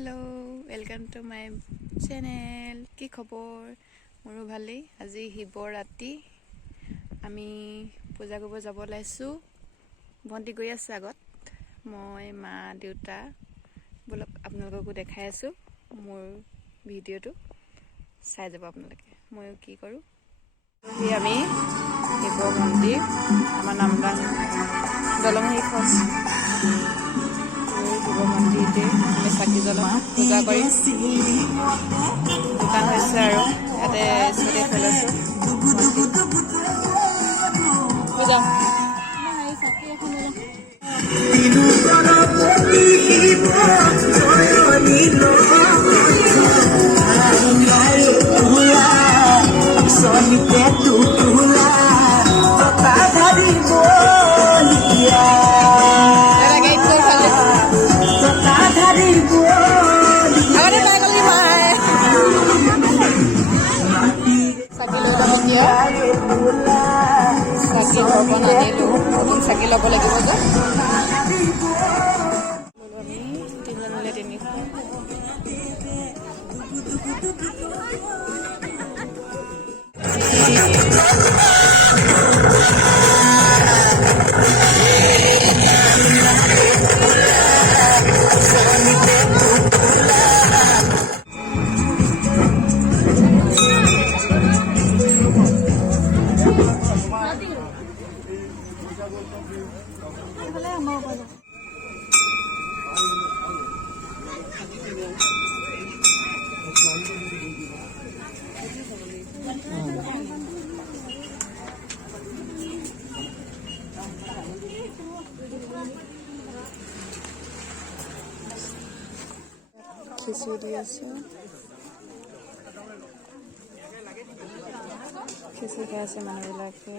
hello welcome to my channel की खबर मोरो भाले आज शिवरात्रि आमी पूजा करब যাব লাইছো ভন্টি গৈ আছে আগত মই মা দেউতা বলক আপোনালোককো দেখাই আছো মোৰ ভিডিওটো চাই যাব আপোনালোকে মই কি কৰো এই আমি শিৱ মন্দিৰ আমাৰ নামদাং দলং এইখন শিৱ মন্দিৰতে আমি চাকি জ্বলাওঁ পূজা কৰি দোকান হৈছে আৰু ইয়াতে চবে খেলাইছো পূজা চাকি এখন চাকি ভগৱান আনিলো নতুন চাকি ল'ব লাগিব যে আমি তিনিজনলৈ 3 আছে খিচুৰি খাই আছে মানুহবিলাকে